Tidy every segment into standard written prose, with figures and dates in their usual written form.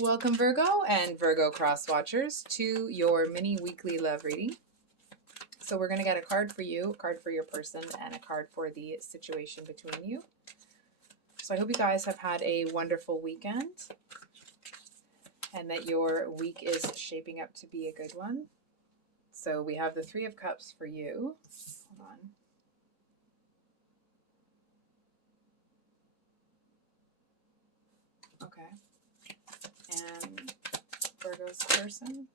Welcome, Virgo and Virgo cross watchers, to your mini weekly love reading. So we're going to get a card for you, a card for your person, and a card for the situation between you. So I hope you guys have had a wonderful weekend and that your week is shaping up to be a good one. So we have the Three of Cups for you. Hold on. Okay. And Virgo's person.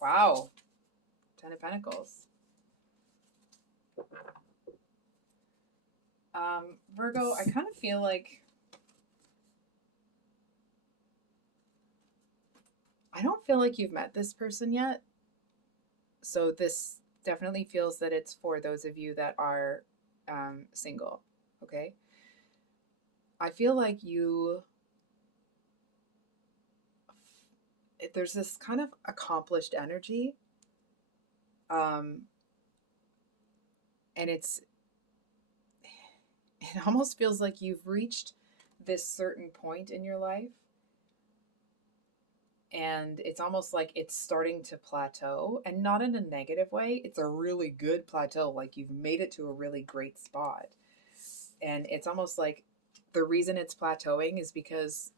Wow. 10 of Pentacles. Virgo, I kind of feel like I don't feel like you've met this person yet. So this definitely feels that it's for those of you that are single, okay? I feel like there's this kind of accomplished energy. And it almost feels like you've reached this certain point in your life. And it's almost like it's starting to plateau, and not in a negative way. It's a really good plateau. Like you've made it to a really great spot. And it's almost like the reason it's plateauing is because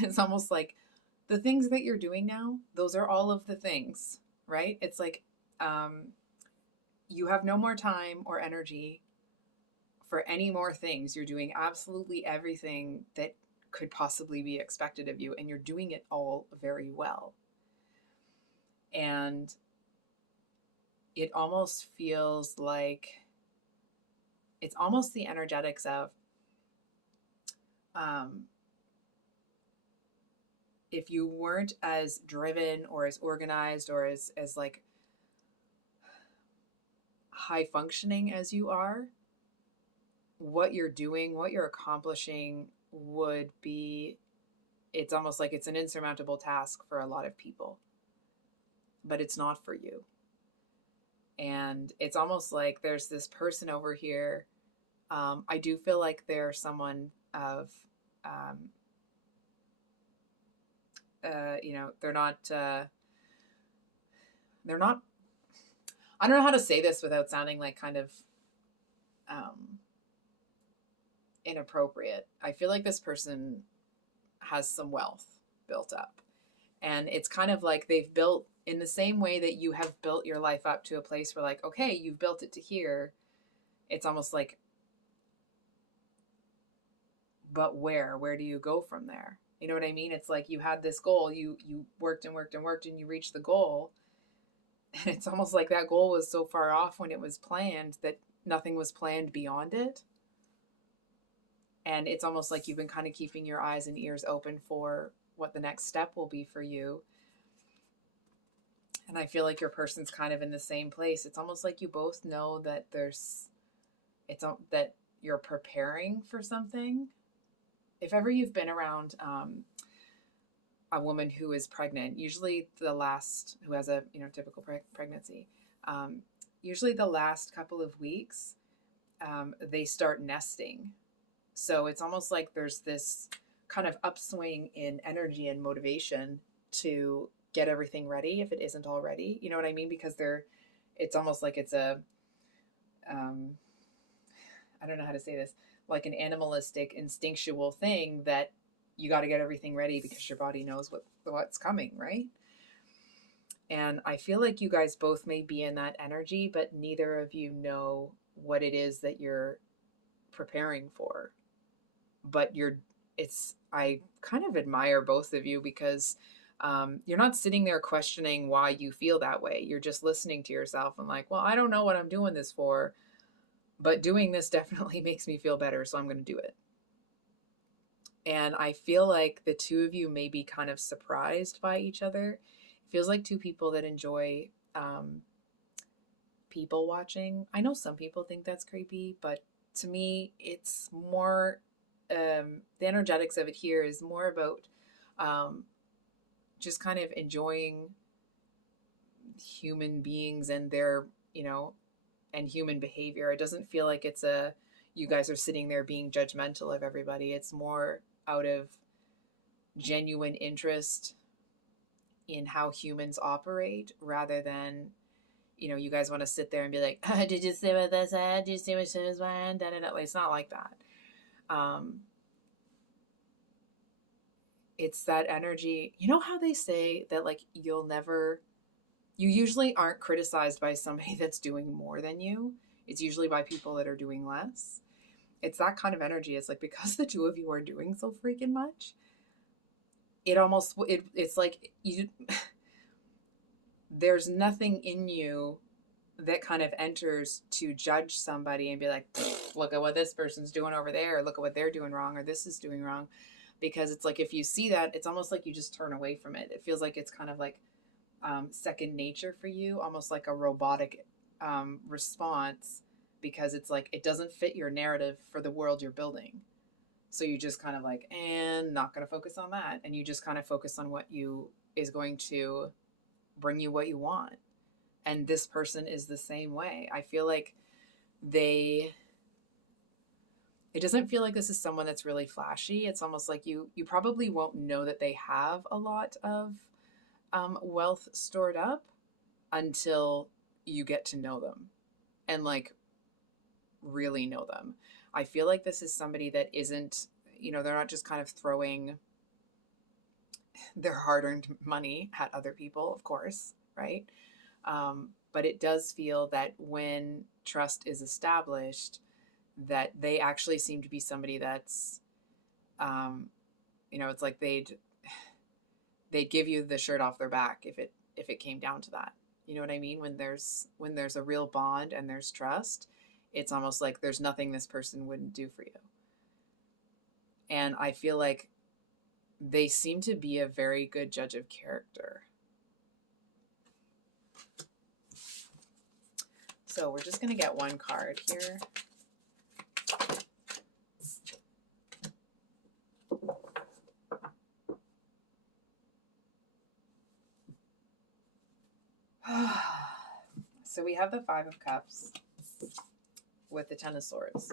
it's almost like the things that you're doing now, those are all of the things, right? It's like you have no more time or energy for any more things. You're doing absolutely everything that could possibly be expected of you, and you're doing it all very well. And it almost feels like it's almost the energetics of if you weren't as driven or as organized or as like high functioning as you are, what you're doing, what you're accomplishing would be, it's almost like it's an insurmountable task for a lot of people, but it's not for you. And it's almost like there's this person over here. I do feel like they're someone of, they're not, I don't know how to say this without sounding like kind of inappropriate. I feel like this person has some wealth built up. And it's kind of like they've built in the same way that you have built your life up to a place where, like, okay, you've built it to here. It's almost like, but where do you go from there? You know what I mean? It's like you had this goal, you worked and worked and worked, and you reached the goal. And it's almost like that goal was so far off when it was planned that nothing was planned beyond it. And it's almost like you've been kind of keeping your eyes and ears open for what the next step will be for you. And I feel like your person's kind of in the same place. It's almost like you both know that that you're preparing for something. If ever you've been around a woman who is pregnant, usually who has a typical pregnancy, usually the last couple of weeks, they start nesting. So it's almost like there's this kind of upswing in energy and motivation to get everything ready if it isn't already. You know what I mean? Because it's almost like it's a, I don't know how to say this, like an animalistic, instinctual thing that you got to get everything ready because your body knows what's coming, right? And I feel like you guys both may be in that energy, but neither of you know what it is that you're preparing for. But I kind of admire both of you because you're not sitting there questioning why you feel that way. You're just listening to yourself and like, well, I don't know what I'm doing this for, but doing this definitely makes me feel better, so I'm going to do it. And I feel like the two of you may be kind of surprised by each other. It feels like two people that enjoy people watching. I know some people think that's creepy, but to me, it's more, the energetics of it here is more about just kind of enjoying human beings and their, and human behavior. It doesn't feel like you guys are sitting there being judgmental of everybody. It's more out of genuine interest in how humans operate, rather than, you guys want to sit there and be like, did you see what they said? Did you see what she was wearing? Da, da, da. It's not like that. It's that energy. You know how they say that, like, you usually aren't criticized by somebody that's doing more than you. It's usually by people that are doing less. It's that kind of energy. It's like, because the two of you are doing so freaking much, it's like there's nothing in you that kind of enters to judge somebody and be like, look at what this person's doing over there, or look at what they're doing wrong, or this is doing wrong. Because it's like, if you see that, it's almost like you just turn away from it. It feels like it's kind of like second nature for you, almost like a robotic response, because it's like, it doesn't fit your narrative for the world you're building. So you just kind of like, and not going to focus on that. And you just kind of focus on what is going to bring you what you want. And this person is the same way. I feel like it doesn't feel like this is someone that's really flashy. It's almost like you probably won't know that they have a lot of wealth stored up until you get to know them and like really know them. I feel like this is somebody that isn't, they're not just kind of throwing their hard-earned money at other people, of course, right? But it does feel that when trust is established, that they actually seem to be somebody that's, it's like they'd give you the shirt off their back if it came down to that. You know what I mean? When there's a real bond and there's trust, it's almost like there's nothing this person wouldn't do for you. And I feel like they seem to be a very good judge of character. So we're just going to get one card here. So we have the Five of Cups with the Ten of Swords.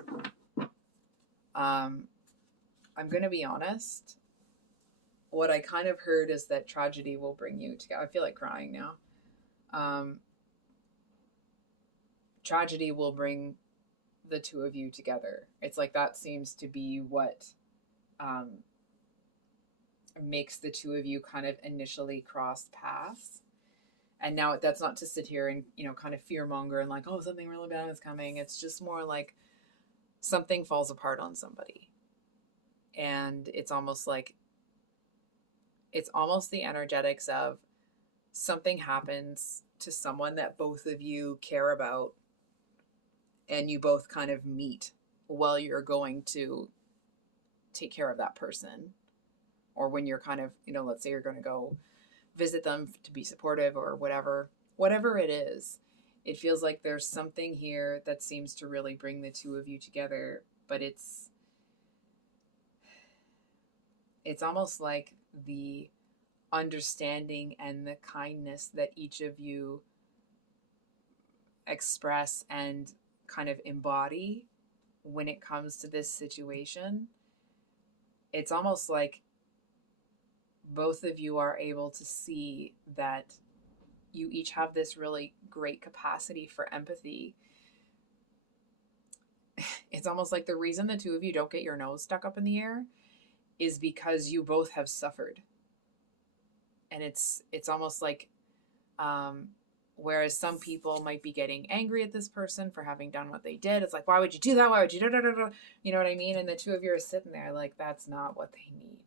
I'm going to be honest. What I kind of heard is that tragedy will bring you together. I feel like crying now. Tragedy will bring the two of you together. It's like that seems to be what makes the two of you kind of initially cross paths. And now that's not to sit here and, kind of fearmonger and like, oh, something really bad is coming. It's just more like something falls apart on somebody. And it's almost the energetics of something happens to someone that both of you care about, and you both kind of meet while you're going to take care of that person. Or when you're kind of, let's say you're going to go visit them to be supportive or whatever it is. It feels like there's something here that seems to really bring the two of you together, but it's almost like the understanding and the kindness that each of you express and kind of embody when it comes to this situation. It's almost like both of you are able to see that you each have this really great capacity for empathy. It's almost like the reason the two of you don't get your nose stuck up in the air is because you both have suffered. And it's almost like, whereas some people might be getting angry at this person for having done what they did. It's like, why would you do that? Why would you do that? You know what I mean? And the two of you are sitting there like, that's not what they need.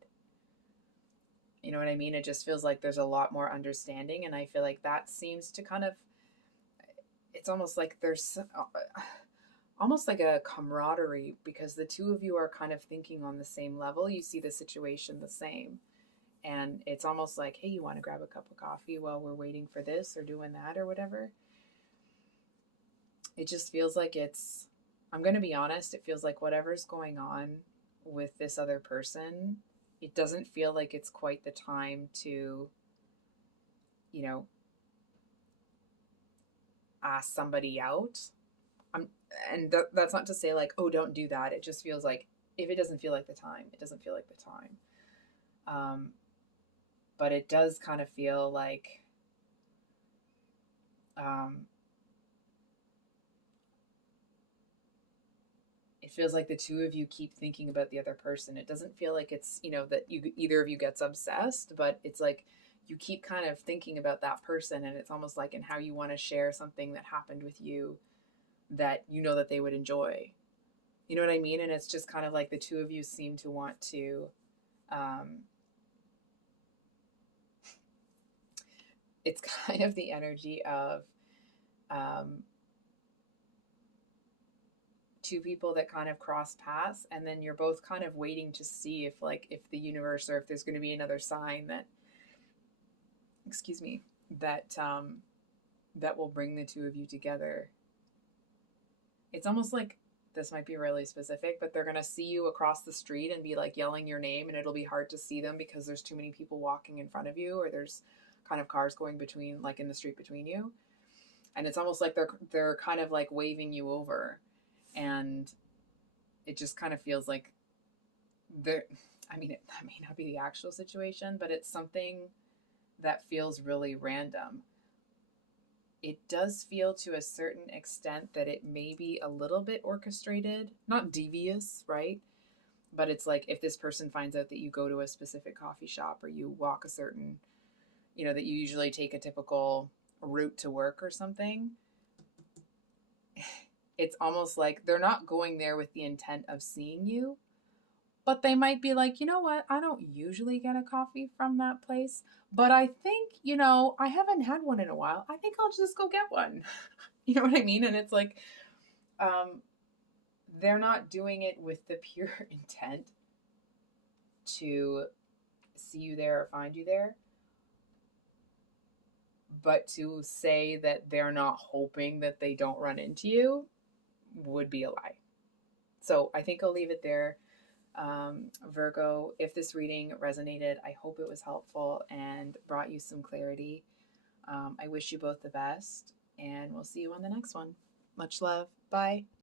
You know what I mean? It just feels like there's a lot more understanding. And I feel like that seems to kind of, it's almost like there's almost like a camaraderie, because the two of you are kind of thinking on the same level. You see the situation the same. And it's almost like, hey, you want to grab a cup of coffee while we're waiting for this or doing that or whatever? It just feels like I'm going to be honest, it feels like whatever's going on with this other person, it doesn't feel like it's quite the time to, ask somebody out. And that's not to say like, oh, don't do that. It just feels like if it doesn't feel like the time, it doesn't feel like the time. But it does kind of feel like um, it feels like the two of you keep thinking about the other person. It doesn't feel like it's, that either of you gets obsessed, but it's like you keep kind of thinking about that person, and it's almost like in how you want to share something that happened with you that that they would enjoy. You know what I mean? And it's just kind of like the two of you seem to want to um it's kind of the energy of um two people that kind of cross paths, and then you're both kind of waiting to see if the universe, or if there's going to be another sign that, excuse me, that will bring the two of you together. It's almost like, this might be really specific, but they're going to see you across the street and be like yelling your name, and it'll be hard to see them because there's too many people walking in front of you, or there's kind of cars going between, like in the street between you. And it's almost like they're kind of like waving you over, and it just kind of feels like they're, I mean, that may not be the actual situation, but it's something that feels really random. It does feel to a certain extent that it may be a little bit orchestrated, not devious, right? But it's like if this person finds out that you go to a specific coffee shop, or you walk a certain, that you usually take a typical route to work or something, it's almost like they're not going there with the intent of seeing you, but they might be like, you know what? I don't usually get a coffee from that place, but I think, I haven't had one in a while. I think I'll just go get one. You know what I mean? And it's like, um, they're not doing it with the pure intent to see you there or find you there, but to say that they're not hoping that they don't run into you would be a lie. So I think I'll leave it there. Virgo, if this reading resonated, I hope it was helpful and brought you some clarity. I wish you both the best, and we'll see you on the next one. Much love. Bye.